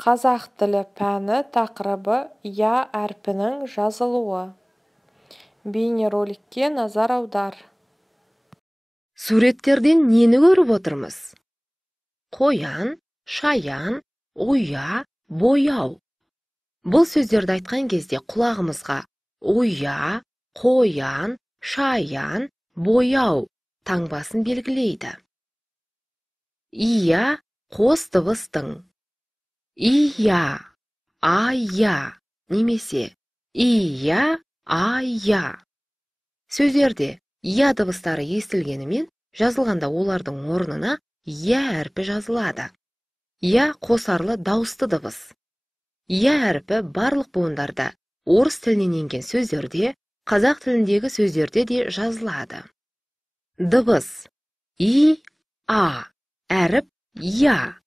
Қазақ тілі пәні тақырыбы я әрпінің жазылуы. Бейнероликке назар аудар. Суреттерден нені көріп отырмыз? Қоян, шаян, ұя, бояу. Бұл сөздерді айтқан кезде құлағымызға ұя, қоян, шаян, бояу таңбасын белгілейді. Ия қос дыбыстың ия, ая немесе ия, ая. Сөздерде я дыбыстары естілгенімен, жазылғанда олардың орнына я әрпі жазылады. Я қосарлы дауысты дыбыс. Я әрпі барлық буындарда орыс тілінен енген сөздерде, қазақ тіліндегі сөздерде де жазылады. Дыбыс и, а, әріп я.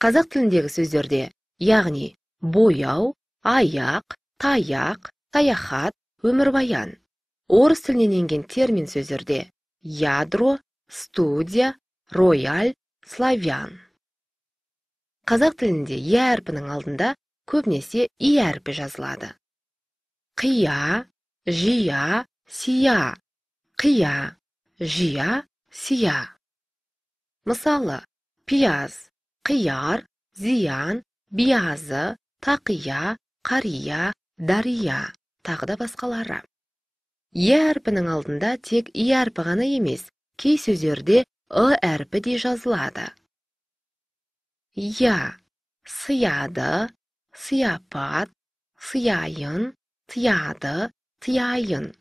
Қазақ тіліндегі сөздерде, яғни бояу, аяқ, таяқ, саяхат, өмірбаян. Орыс тілінен енген термин сөздерде ядро, студия, рояль, славян. Қазақ тілінде я әрпінің алдында көбінесе и әрпі жазылады. Қия, жия, сия. Қия, жия, сия. Мысалы, пияз, қияр, зиян, биязы, тақия, қария, дария, тағы да басқалары. Я әрпінің алдында тек и әрпі ғана емес, кей сөздерде әрпі де жазылады. Я, сыяды, сыяпат, сыяйын, тияды, тияйын.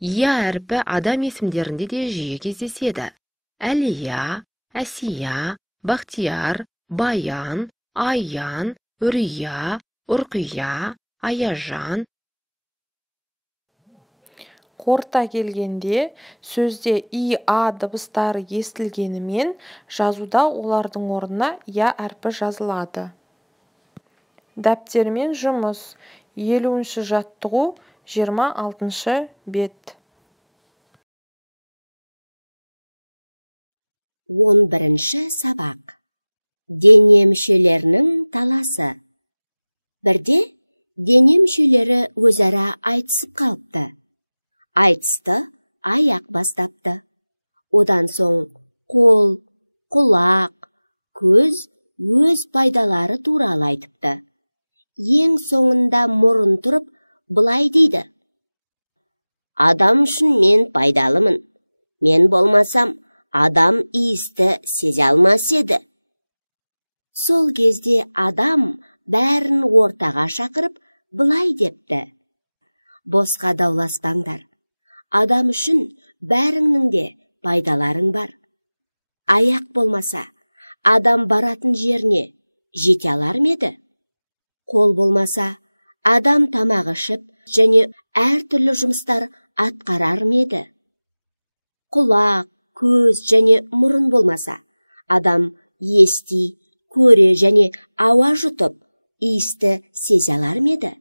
Я әрпі адам есімдерінде де жиі кездеседі. Әлия, әсия, бақтияр, баян, аян, үрия, ұрқия, аяжан. Қорыта келгенде, сөзде и, а дыбыстары естілгенімен, жазуда олардың орнына я әрпі жазылады. Дәптермен жұмыс. 50-ші жаттығу, 26-шы бет. 11-ші сабақ. Дене мүшелерінің таласы. Бірде дене мүшелері өзара айтысып қалыпты. Айтысты аяқ бастапты. Одан соң қол, құлақ, көз өз пайдалары туралы айтыпты. Ең соңында мұрын тұрып, былай дейді. Адам үшін мен пайдалымын. Мен болмасам, адам иісті сезе алмас еді. Сол кезде адам бәрін ортаға шақырып, былай депті. Босқа дауласпаңдар. Адам үшін бәріңнің де пайдаларың бар. Аяқ болмаса, адам баратын жеріне жете алар ма еді? Қол болмаса, адам тамақ ішіп және әртүрлі жұмыстар атқарар ма еді? Құлақ, көз және мұрын болмаса, адам ести, көре және ауа жұтып, иісті сезе алар ма еді?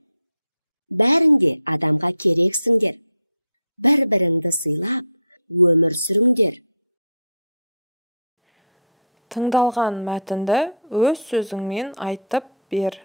Бәріңде адамға керексіңдер. Бір-біріңді сыйлап, өмір сүріңдер. Тыңдалған мәтінді өз сөзіңмен айтып бер.